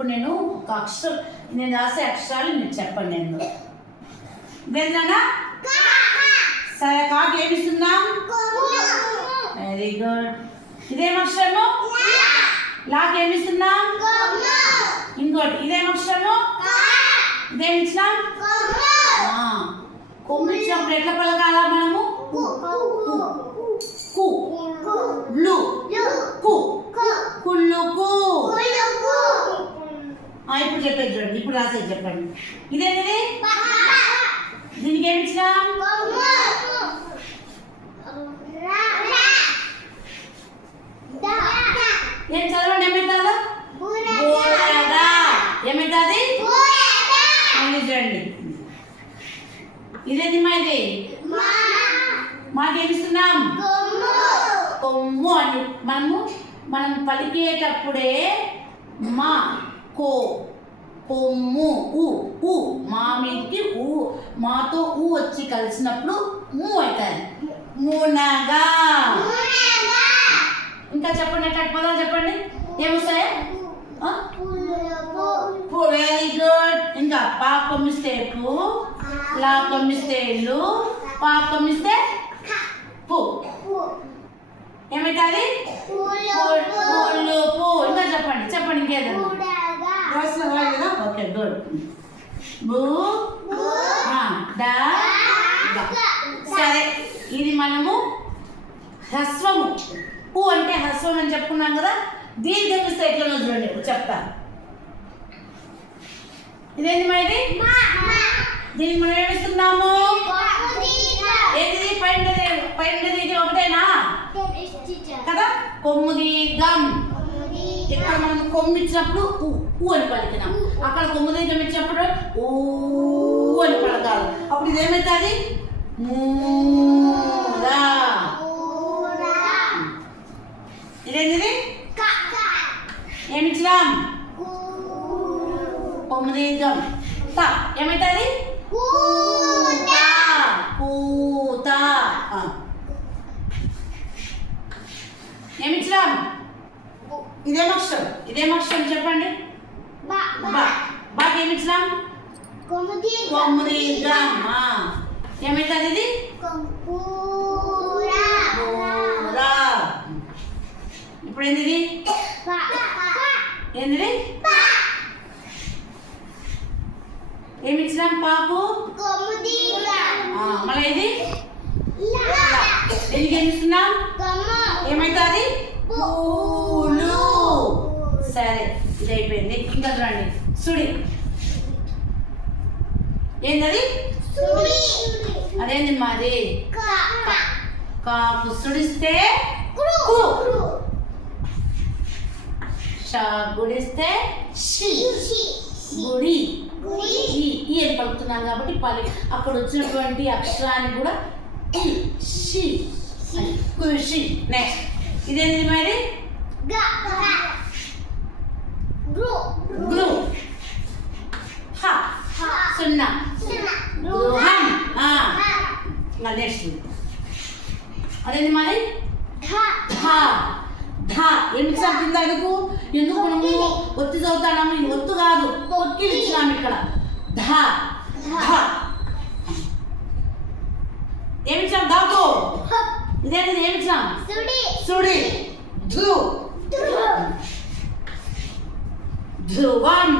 ఇప్పుడు నేను ఒక అక్షరం నేను రాసే అక్షరాలు మీరు చెప్పండి. నేను ఇదేనా? సరే, కాకి ఏమి ఇస్తున్నాం? Very good. ఇదేం అక్షరము? లాకి ఏమి ఇస్తున్నాం? ఇంకోటి ఇదేం అక్షరము? ఇదేమి ఇచ్చినాం? కొమ్ము ఇచ్చినప్పుడు ఎట్లా పలకాలా మనము? కు లు కు కుళ్ళుకు. ఇప్పుడు చెప్పేది చూడండి, ఇప్పుడు రాసేది చెప్పండి. ఇదేంటిది? దీనికి ఏమి ఇచ్చినాం? ఏం చదవండి, ఏమైతుందో? ఏమైతుంది? మళ్ళీ చూడండి. ఇదేంటి మా? ఇది మాకేమిస్తున్నాం? కొమ్ము అని మనం పలికేటప్పుడే మా కొమ్ము ఊ మా మీదకి మాతో వచ్చి కలిసినప్పుడు అవుతుంది. మునగా. ఇంకా చెప్పండి, ఎట్లా పదాలు చెప్పండి, ఏమొస్తాయా? Very good. ఇంకా పా కొమ్మిస్తే పు, లా కొమ్మిస్తే లు, పా కొమ్మిస్తే పు. ఏమైతుంది? పులుపు. ఇంకా చెప్పండి ఇంకేదో. Okay, good. బు డా. సరే, ఇది మనము హ్రస్వము. పు అంటే హ్రస్వం అని చెప్పుకున్నాం కదా. దీర్ఘం ఇస్తే ఎట్లా చూడండి, ఇప్పుడు చెప్తా. ఇదేంటి మా? ఇది దీనికి మనం ఏమిస్తున్నాము? ఏది? పైనది ఒకటేనా కదా? కొమ్ము దీర్ఘం. ఇక్కడ మనం కొమ్ము ఇచ్చినప్పుడు ఊ అని పలికినాం, అక్కడ కొమ్ము దీర్ఘం ఇచ్చినప్పుడు ఊ అని పలకాలి. అప్పుడు ఇదేమవుతుంది? మూరా. ఇదేంటిది? ఏమిచ్చినాం? కొమ్ము దీర్ఘం త. ఏమైతుంది? పూత. ఏమిచ్చినాం? ఇదేం అక్షరం చెప్పండి. బాగా ఏమిచ్చినాం? కొమ్ము దీర్ఘం. ఏమైతుంది? ఇది ఇప్పుడు ఏంది? ఏంది? ఏమిచ్చినాం? పాపు. మళ్ళీ ఇది దీనికి ఏమిస్తున్నాం? ఏమైతుంది? పూలు. సరే, ఇది అయిపోయింది. ఇంకా రండి, సుడి. ఏంటది? అదేంది మాది? కాకు సుడిస్తే గుడిస్తే గుడి. ఈ అని పలుకుతున్నాం కాబట్టి అక్కడ వచ్చినటువంటి అక్షరాన్ని కూడా ఖుషి. నెక్స్ట్ ఇదేంటి మరి? గ్రూ. సున్నా. గృహం. నెక్స్ట్ అదేంటి మరి? ఎందుకు చెప్పింది అడుగు? ఎందుకు మనము ఒత్తి చదువుతాము? ఇది ఒత్తు కాదు, ఒత్తి ఇచ్చినాము ఇక్కడ. ఏమిచ్చాం? దాకు. ఇదేంటిది? ఏమిచ్చాం? సుడి. ధ్రువం.